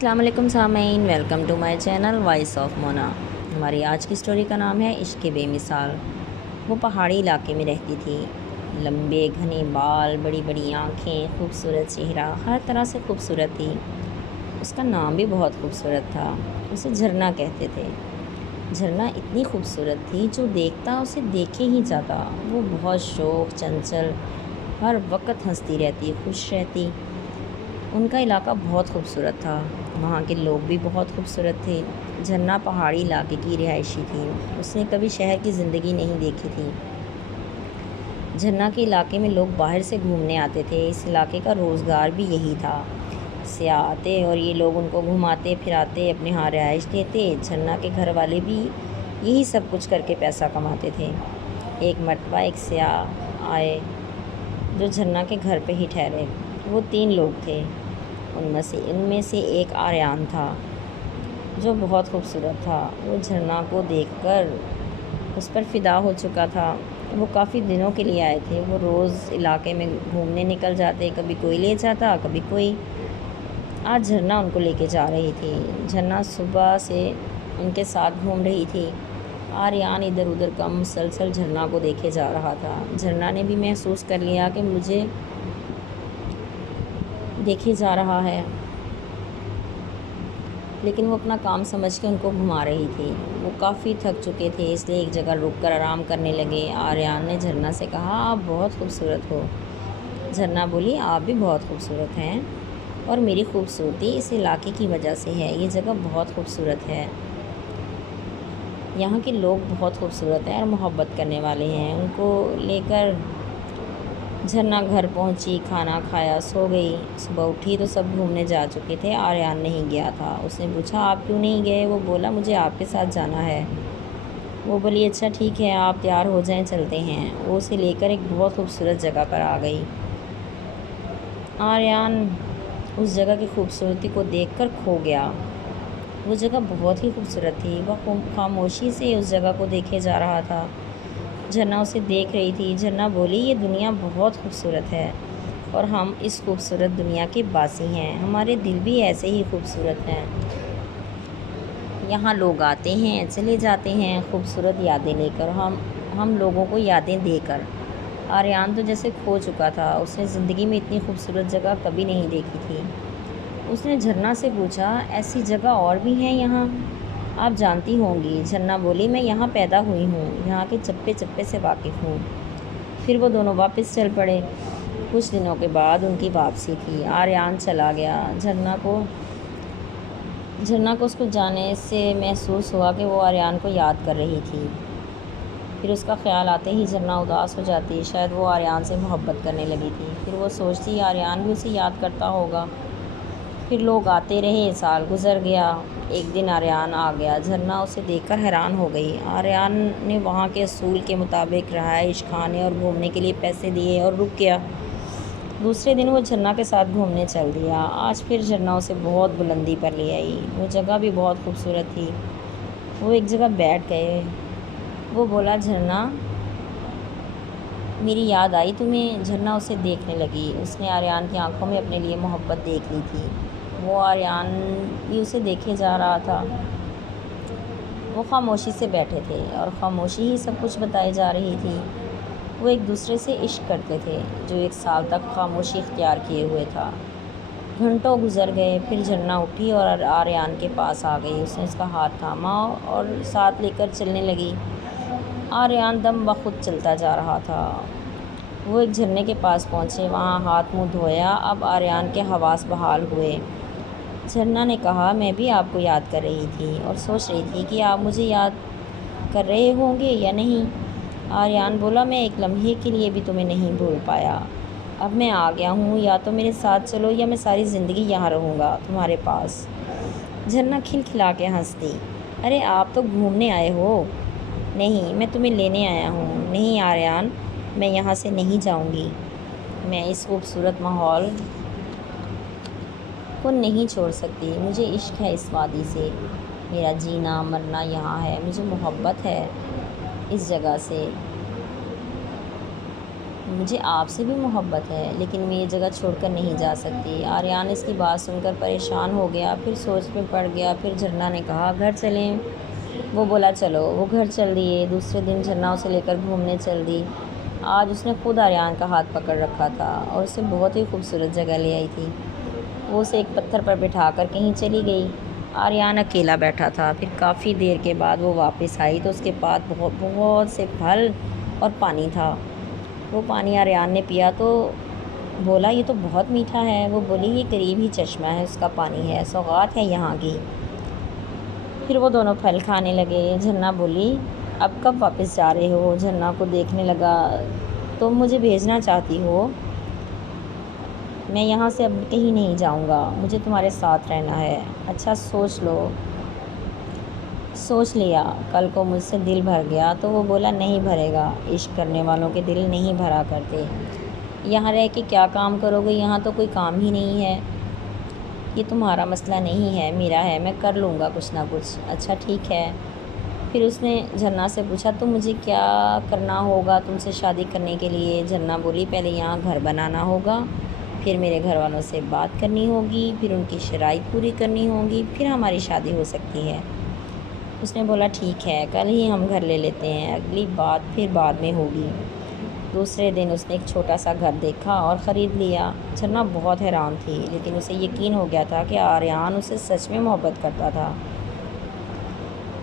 السلام علیکم سامعین، welcome to my channel voice of Mona. ہماری آج کی سٹوری کا نام ہے عشق بے مثال۔ وہ پہاڑی علاقے میں رہتی تھی۔ لمبے گھنے بال، بڑی بڑی آنکھیں، خوبصورت چہرہ، ہر طرح سے خوبصورت تھی۔ اس کا نام بھی بہت خوبصورت تھا۔ اسے جھرنا کہتے تھے۔ جھرنا اتنی خوبصورت تھی جو دیکھتا اسے دیکھے ہی جاتا۔ وہ بہت شوق، چنچل، ہر وقت ہنستی رہتی، خوش رہتی۔ ان کا علاقہ بہت خوبصورت تھا۔ وہاں کے لوگ بھی بہت خوبصورت تھے۔ جھرنا پہاڑی علاقے کی رہائشی تھی۔ اس نے کبھی شہر کی زندگی نہیں دیکھی تھی۔ جھرنا کے علاقے میں لوگ باہر سے گھومنے آتے تھے۔ اس علاقے کا روزگار بھی یہی تھا۔ سیاح آتے اور یہ لوگ ان کو گھماتے پھراتے، اپنے ہاں رہائش دیتے۔ جھرنا کے گھر والے بھی یہی سب کچھ کر کے پیسہ کماتے تھے۔ ایک مرتبہ ایک سیاح آئے جو جھرنا کے گھر پہ ہی ٹھہرے۔ وہ 3 لوگ تھے۔ ان میں سے ایک آریان تھا جو بہت خوبصورت تھا۔ وہ جھرنا کو دیکھ کر اس پر فدا ہو چکا تھا۔ وہ کافی دنوں کے لیے آئے تھے۔ وہ روز علاقے میں گھومنے نکل جاتے، کبھی کوئی لے جاتا، کبھی کوئی۔ آج جھرنا ان کو لے کے جا رہی تھی۔ جھرنا صبح سے ان کے ساتھ گھوم رہی تھی۔ آریان ادھر ادھر کا مسلسل جھرنا کو دیکھے جا رہا تھا۔ جھرنا نے بھی محسوس کر لیا کہ مجھے دیکھے جا رہا ہے، لیکن وہ اپنا کام سمجھ کے ان کو گھما رہی تھی۔ وہ کافی تھک چکے تھے، اس لیے ایک جگہ رک کر آرام کرنے لگے۔ آریان نے جھرنا سے کہا، آپ بہت خوبصورت ہو۔ جھرنا بولی، آپ بھی بہت خوبصورت ہیں، اور میری خوبصورتی اس علاقے کی وجہ سے ہے۔ یہ جگہ بہت خوبصورت ہے۔ یہاں کے لوگ بہت خوبصورت ہیں اور محبت کرنے والے ہیں۔ ان کو لے کر جھرنا گھر پہنچی، کھانا کھایا، سو گئی۔ صبح اٹھی تو سب گھومنے جا چکے تھے، آریان نہیں گیا تھا۔ اس نے پوچھا، آپ کیوں نہیں گئے؟ وہ بولا، مجھے آپ کے ساتھ جانا ہے۔ وہ بولی، اچھا ٹھیک ہے، آپ تیار ہو جائیں، چلتے ہیں۔ وہ اسے لے کر ایک بہت خوبصورت جگہ پر آ گئی۔ آریان اس جگہ کی خوبصورتی کو دیکھ کر کھو گیا۔ وہ جگہ بہت ہی خوبصورت تھی۔ وہ خاموشی سے اس جگہ کو دیکھے جا رہا تھا۔ جھرنا اسے دیکھ رہی تھی۔ جھرنا بولی، یہ دنیا بہت خوبصورت ہے، اور ہم اس خوبصورت دنیا کے باسی ہیں۔ ہمارے دل بھی ایسے ہی خوبصورت ہیں۔ یہاں لوگ آتے ہیں، چلے جاتے ہیں، خوبصورت یادیں لے کر، ہم لوگوں کو یادیں دے کر۔ آریان تو جیسے کھو چکا تھا۔ اس نے زندگی میں اتنی خوبصورت جگہ کبھی نہیں دیکھی تھی۔ اس نے جھرنا سے پوچھا، ایسی جگہ اور بھی ہیں یہاں؟ آپ جانتی ہوں گی۔ جھرنا بولی، میں یہاں پیدا ہوئی ہوں، یہاں کے چپے چپے سے واقف ہوں۔ پھر وہ دونوں واپس چل پڑے۔ کچھ دنوں کے بعد ان کی واپسی تھی۔ آریان چلا گیا۔ جھرنا کو اس کو جانے سے محسوس ہوا کہ وہ آریان کو یاد کر رہی تھی۔ پھر اس کا خیال آتے ہی جھرنا اداس ہو جاتی۔ شاید وہ آریان سے محبت کرنے لگی تھی۔ پھر وہ سوچتی، آریان بھی اسے یاد کرتا ہوگا۔ پھر لوگ آتے رہے، سال گزر گیا۔ ایک دن آریان آ گیا۔ جھرنا اسے دیکھ کر حیران ہو گئی۔ آریان نے وہاں کے اصول کے مطابق رہائش، کھانے اور گھومنے کے لیے پیسے دیے اور رک گیا۔ دوسرے دن وہ جھرنا کے ساتھ گھومنے چل دیا۔ آج پھر جھرنا اسے بہت بلندی پر لے آئی۔ وہ جگہ بھی بہت خوبصورت تھی۔ وہ ایک جگہ بیٹھ گئے۔ وہ بولا، جھرنا، میری یاد آئی تمہیں؟ جھرنا اسے دیکھنے لگی۔ اس نے آریان کی آنکھوں میں اپنے لیے محبت دیکھ لی تھی۔ وہ آریان بھی اسے دیکھے جا رہا تھا۔ وہ خاموشی سے بیٹھے تھے اور خاموشی ہی سب کچھ بتائی جا رہی تھی۔ وہ ایک دوسرے سے عشق کرتے تھے، جو 1 سال تک خاموشی اختیار کیے ہوئے تھا۔ گھنٹوں گزر گئے۔ پھر جھرنا اٹھی اور آریان کے پاس آ گئی۔ اس نے اس کا ہاتھ تھاما اور ساتھ لے کر چلنے لگی۔ آریان دم بخود چلتا جا رہا تھا۔ وہ ایک جھرنے کے پاس پہنچے، وہاں ہاتھ منہ دھویا۔ اب آریان کے حواس بحال ہوئے۔ جھرنا نے کہا، میں بھی آپ کو یاد کر رہی تھی اور سوچ رہی تھی کہ آپ مجھے یاد کر رہے ہوں گے یا نہیں۔ آریان بولا، میں ایک لمحے کے لیے بھی تمہیں نہیں بھول پایا۔ اب میں آ گیا ہوں، یا تو میرے ساتھ چلو یا میں ساری زندگی یہاں رہوں گا، تمہارے پاس۔ جھرنا کھلکھلا کے ہنس دی، ارے آپ تو گھومنے آئے ہو۔ نہیں، میں تمہیں لینے آیا ہوں۔ نہیں آریان، میں یہاں سے نہیں جاؤں گی۔ میں اس خوبصورت ماحول کو نہیں چھوڑ سکتی۔ مجھے عشق ہے اس وادی سے۔ میرا جینا مرنا یہاں ہے۔ مجھے محبت ہے اس جگہ سے۔ مجھے آپ سے بھی محبت ہے، لیکن میں یہ جگہ چھوڑ کر نہیں جا سکتی۔ آریان اس کی بات سن کر پریشان ہو گیا، پھر سوچ میں پڑ گیا۔ پھر جھرنا نے کہا گھر چلیں۔ وہ بولا چلو۔ وہ گھر چل دیے۔ دوسرے دن جھرنا اسے لے کر گھومنے چل دی۔ آج اس نے خود آریان کا ہاتھ پکڑ رکھا تھا اور اسے بہت ہی خوبصورت جگہ لے آئی تھی۔ وہ اسے ایک پتھر پر بٹھا کر کہیں چلی گئی۔ آریان اکیلا بیٹھا تھا۔ پھر کافی دیر کے بعد وہ واپس آئی تو اس کے پاس بہت سے پھل اور پانی تھا۔ وہ پانی آریان نے پیا تو بولا یہ تو بہت میٹھا ہے۔ وہ بولی یہ قریب ہی چشمہ ہے، اس کا پانی ہے، سوغات ہے یہاں کی۔ پھر وہ دونوں پھل کھانے لگے۔ جھرنا بولی اب کب واپس جا رہے ہو؟ جھرنا کو دیکھنے لگا۔ تم مجھے بھیجنا چاہتی ہو؟ میں یہاں سے اب کہیں نہیں جاؤں گا، مجھے تمہارے ساتھ رہنا ہے۔ اچھا سوچ لو۔ سوچ لیا۔ کل کو مجھ سے دل بھر گیا تو وہ بولا نہیں بھرے گا، عشق کرنے والوں کے دل نہیں بھرا کرتے۔ یہاں رہ کے کیا کام کرو گے؟ یہاں تو کوئی کام ہی نہیں ہے۔ یہ تمہارا مسئلہ نہیں ہے، میرا ہے، میں کر لوں گا کچھ نہ کچھ۔ اچھا ٹھیک ہے۔ پھر اس نے جھرنا سے پوچھا تو مجھے کیا کرنا ہوگا تم سے شادی کرنے کے لیے؟ جھرنا بولی پہلے یہاں گھر بنانا ہوگا، پھر میرے گھر والوں سے بات کرنی ہوگی، پھر ان کی شرائط پوری کرنی ہوگی، پھر ہماری شادی ہو سکتی ہے۔ اس نے بولا ٹھیک ہے، کل ہی ہم گھر لے لیتے ہیں، اگلی بات پھر بعد میں ہوگی۔ دوسرے دن اس نے ایک چھوٹا سا گھر دیکھا اور خرید لیا۔ جھرنا بہت حیران تھی، لیکن اسے یقین ہو گیا تھا کہ آریان اسے سچ میں محبت کرتا تھا۔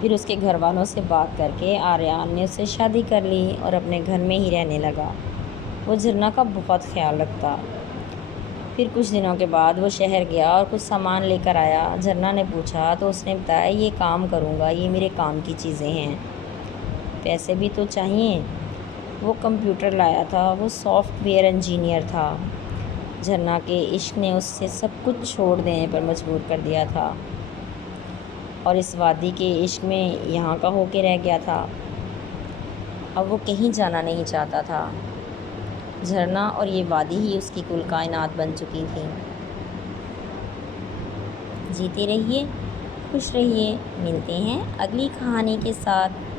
پھر اس کے گھر والوں سے بات کر کے آریان نے اسے شادی کر لی اور اپنے گھر میں ہی رہنے لگا۔ وہ جھرنا کا بہت خیال رکھتا۔ پھر کچھ دنوں کے بعد وہ شہر گیا اور کچھ سامان لے کر آیا۔ جھرنا نے پوچھا تو اس نے بتایا یہ کام کروں گا، یہ میرے کام کی چیزیں ہیں، پیسے بھی تو چاہیے۔ وہ کمپیوٹر لایا تھا، وہ سافٹ ویئر انجینئر تھا۔ جھرنا کے عشق نے اس سے سب کچھ چھوڑ دینے پر مجبور کر دیا تھا اور اس وادی کے عشق میں یہاں کا ہو کے رہ گیا تھا۔ اب وہ کہیں جانا نہیں چاہتا تھا۔ جھرنا اور یہ وادی ہی اس کی کل کائنات بن چکی تھی۔ جیتے رہیے، خوش رہیے۔ ملتے ہیں اگلی کہانی کے ساتھ۔